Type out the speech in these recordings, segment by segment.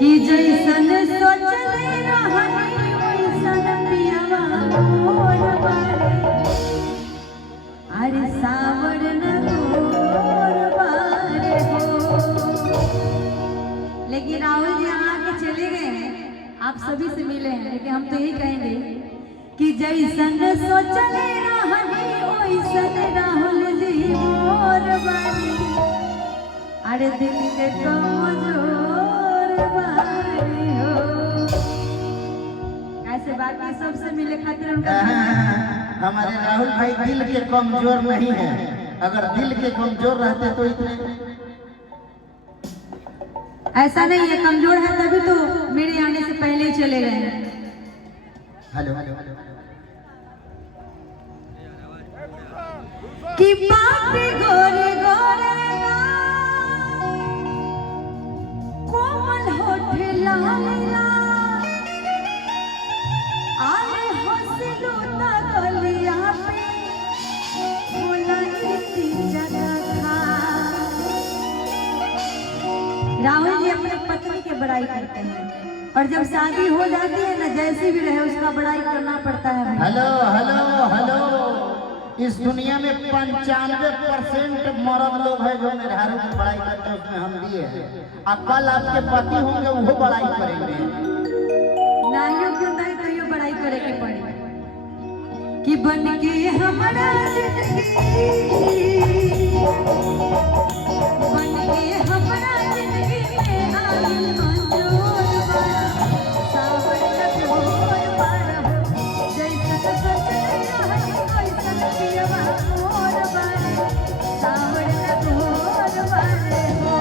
कि जैसन सोचले रहनी वैसन पियवा मोर बारे। अरे सावर न मोर बारे हो। लेकिन राहुल जी आके चले गए हैं, आप सभी से मिले हैं, लेकिन हम तो यही कहेंगे कि जैसन सोचले रहनी वैसन राहुल जी मोर बारे। अरे दिल के कमजोर बारे हो। ऐसे बाकी सबसे मिले खातिर उनका हमारे राहुल भाई दिल के कमजोर नहीं है। अगर दिल के कमजोर रहते तो इतने ऐसा नहीं है, कमजोर है तभी तो मेरे आने से पहले ही चले गए। हेलो कि बात गोरे गोरे कोमल होठ लाल लाल आए हंसलू त गलिया पे फुलती जगह खा। राहुल जी अपने पत्नी की बड़ाई करते हैं और जब शादी हो जाती है ना, जैसी भी रहे उसका बड़ाई करना पड़ता है। हेलो हेलो हेलो, इस दुनिया में 95% मर्द लोग हैं जो मेहरारू की बड़ाई करते हैं, उसमें हम भी हैं। अब कल आपके पति होंगे वो बड़ाई करेंगे। नाइयों क्यों नहीं तो ये बड़ाई करे के पड़ी कि बन के हमारा जिंदगी, बन के हमारा जिंदगी में आयल मंजूर बारा। सावर न मोर बारा हो। जैसन सोचले रहनी वैसन पियवा मोर बारे। सावर न मोर बारे हो।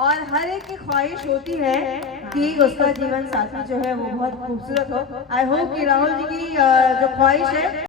और हर एक की ख्वाहिश होती है कि उसका जीवन साथी जो है वो बहुत खूबसूरत हो। आई होप कि राहुल जी की जो ख्वाहिश है